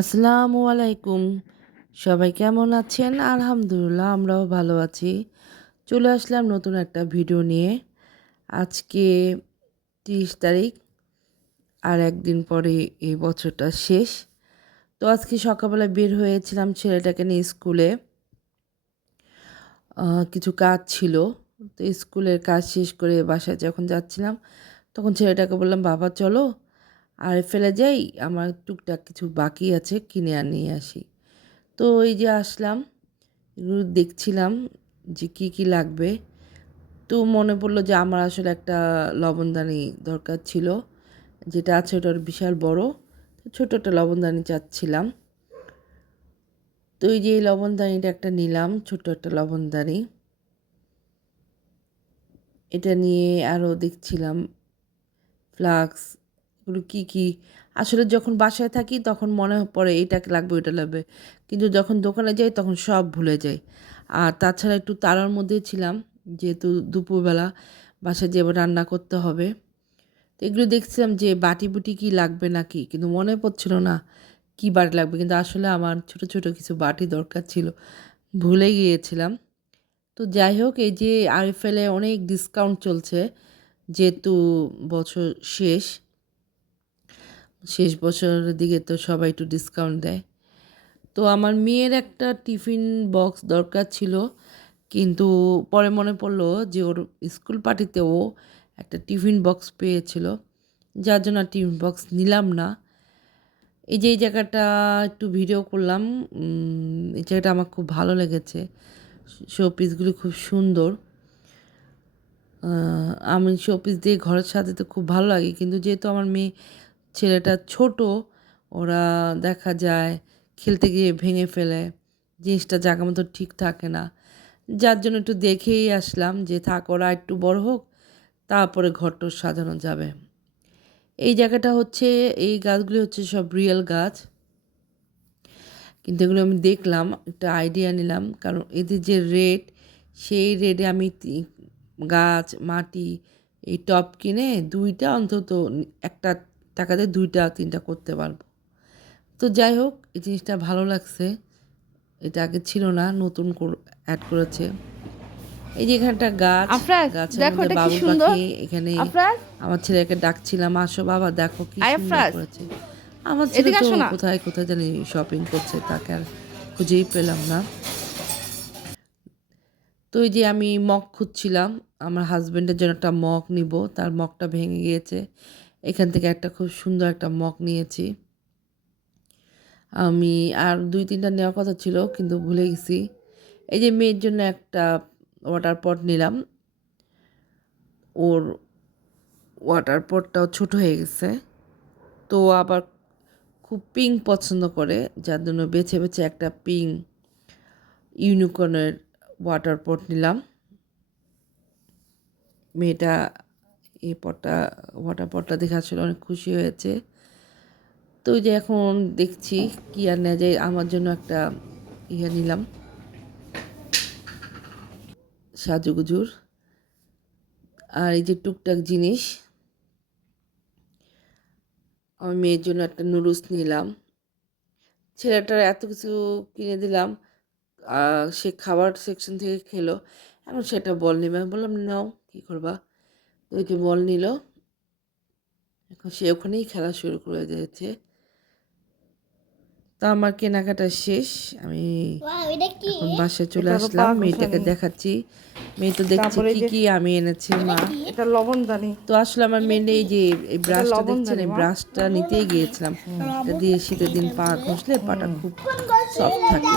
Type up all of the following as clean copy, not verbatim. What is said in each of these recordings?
আসসালামু আলাইকুম। সবাই কেমন আছেন? আলহামদুলিল্লাহ আমরাও ভালো আছি। চলে আসলাম নতুন একটা ভিডিও নিয়ে। আজকে ৩০ তারিখ, আর একদিন পরে এই বছরটা শেষ। তো আজকে সকালবেলা বের হয়েছিলাম ছেলেটাকে নিয়ে স্কুলে। কিছু কাজ ছিল। তো স্কুলের কাজ শেষ করে বাসায় যখন যাচ্ছিলাম, তখন ছেলেটাকে বললাম, "বাবা চলো আর ফেলে যাই, আমার টুকটাক কিছু বাকি আছে, কিনে নিয়ে আসি।" তো এই যে আসলাম, এগুলো দেখছিলাম যে কী কী লাগবে। তো মনে পড়লো যে আমার আসলে একটা লবণদানি দরকার ছিল, যেটা আছে ওটার বিশাল বড়। তো ছোটো একটা লবণদানি চাচ্ছিলাম। তো এই যে এই লবণদানিটা একটা নিলাম, ছোট্ট একটা লবণদানি। এটা নিয়ে আরও দেখছিলাম ফ্লাক্স, এগুলো কী কী। আসলে যখন বাসায় থাকি তখন মনে পড়ে এটা লাগবে ওইটা লাগবে, কিন্তু যখন দোকানে যাই তখন সব ভুলে যাই। আর তাছাড়া একটু তাড়ার মধ্যে ছিলাম, যেহেতু দুপুরবেলা বাসায় যেয়ে রান্না করতে হবে। তো এগুলো দেখছিলাম যে বাটি বুটি কী লাগবে নাকি, কিন্তু মনে পড়ছিল না কী বাটি লাগবে। কিন্তু আসলে আমার ছোট ছোট কিছু বাটি দরকার ছিল, ভুলে গিয়েছিলাম। তো যাই হোক, এই যে আরএফএলে অনেক ডিসকাউন্ট চলছে, যেহেতু বছর শেষ বছরের দিকে তো সবাই একটু ডিসকাউন্ট দেয়। তো আমার মেয়ের একটা টিফিন বক্স দরকার ছিল, কিন্তু পরে মনে পড়লো যে ওর স্কুল পার্টিতে ও একটা টিফিন বক্স পেয়েছিল, যার জন্য টিফিন বক্স নিলাম না। এই যে এই জায়গাটা একটু ভিডিও করলাম, এই জায়গাটা আমার খুব ভালো লেগেছে, শো পিসগুলি খুব সুন্দর। আমি শোপিস দিয়ে ঘরের সাজাতে খুব ভালো লাগে, কিন্তু যেহেতু আমার ছেলেটা ছোট, ওরা দেখা যায় খেলতে গিয়ে ভেঙে ফেলে, জিনিসটা জায়গা মতো ঠিক থাকে না। যার জন্য একটু দেখেই আসলাম যে থাক, ওরা একটু বড় হোক, তারপরে ঘরটা সাজানো যাবে। এই জায়গাটা হচ্ছে, এই গাছগুলি হচ্ছে সব রিয়েল গাছ, কিন্তু এগুলো আমি দেখলাম, একটা আইডিয়া নিলাম, কারণ এদের যে রেট, সেই রেটে আমি গাছ, মাটি, এই টব কিনে দুইটা অন্তত, একটা টাকাতে দুইটা তিনটা করতে পারবো। তো যাই হোক, এই জিনিসটা ভালো লাগছে, এটা আগে ছিল না, নতুন অ্যাড করেছে। এই যে এখানটা গাছ, গাছের মধ্যে বাবুই পাখি। এখানে আমার ছেলেকে ডাকছিলাম, আসো বাবা দেখো কি সুন্দর করেছে। আমার ছেলে তো কোথায় কোথায় জানি শপিং করছে, তাকে আর খুঁজেই পেলাম না। তো এই যে আমি মগ খুঁজছিলাম, আমার হাজব্যান্ডের জন্য একটা মগ নিব, তার মগটা ভেঙে গিয়েছে। এখান থেকে একটা খুব সুন্দর একটা মগ নিয়েছি আমি। আর দুই তিনটা নেওয়ার কথা ছিল, কিন্তু ভুলে গেছি। এই যে মেয়ের জন্য একটা ওয়াটার পট নিলাম, ওর ওয়াটার পটটাও ছোট হয়ে গেছে, তো আবার খুব পিঙ্ক পছন্দ করে, যার জন্য বেছে বেছে একটা পিঙ্ক ইউনিকর্নের ওয়াটার পট নিলাম। মেয়েটা এই ওয়াটার পটটা দেখে আসলে অনেক খুশি হয়েছে। তো যে এখন দেখছি কি আর নেওয়া যায়, আমার জন্য একটা নিলাম সাজুগুজুর। আর এই যে টুকটাক জিনিস, আমার মেয়ের জন্য একটা নুডলস নিলাম। ছেলেটার এত কিছু কিনে দিলাম, সে খাবার সেকশন থেকে খেলো। এখন সেটা বল নেবে, আমি বললাম নাও, কী করবা। তো ওই যে বল নিল, এখন সে ওখানেই খেলা শুরু করে দিয়েছে। তো আমার কেনাকাটা শেষ, আমি এখন বাসায় চলে আসলাম, মেয়েটাকে দেখাচ্ছি। মেয়ে তো দেখছে কি কি আমি এনেছি মা, এটা লবণদানি। তো আসলে আমার মেয়ে এই যে এই ব্রাশটা দেখছেন, এই ব্রাশটা নিতেই গিয়েছিলাম, এটা দিয়ে শীতের দিন পা ঘষলে পাটা খুব সফট থাকে।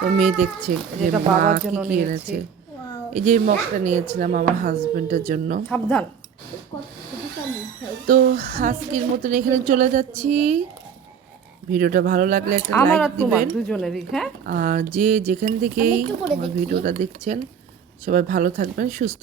তো মেয়ে দেখছে যে মা কি কি এনেছে। এই যে মগটা নিয়েছিলাম আমার হাজবেন্ডের জন্য। সাবধান। তো আজকের মতন এখানে চলে যাচ্ছি। ভিডিওটা ভালো লাগলে একটা লাইক দিবেন। দুজনেরই, হ্যাঁ। আর যে যেখান থেকেই আমার ভিডিওটা দেখছেন, সবাই ভালো থাকবেন, সুস্থ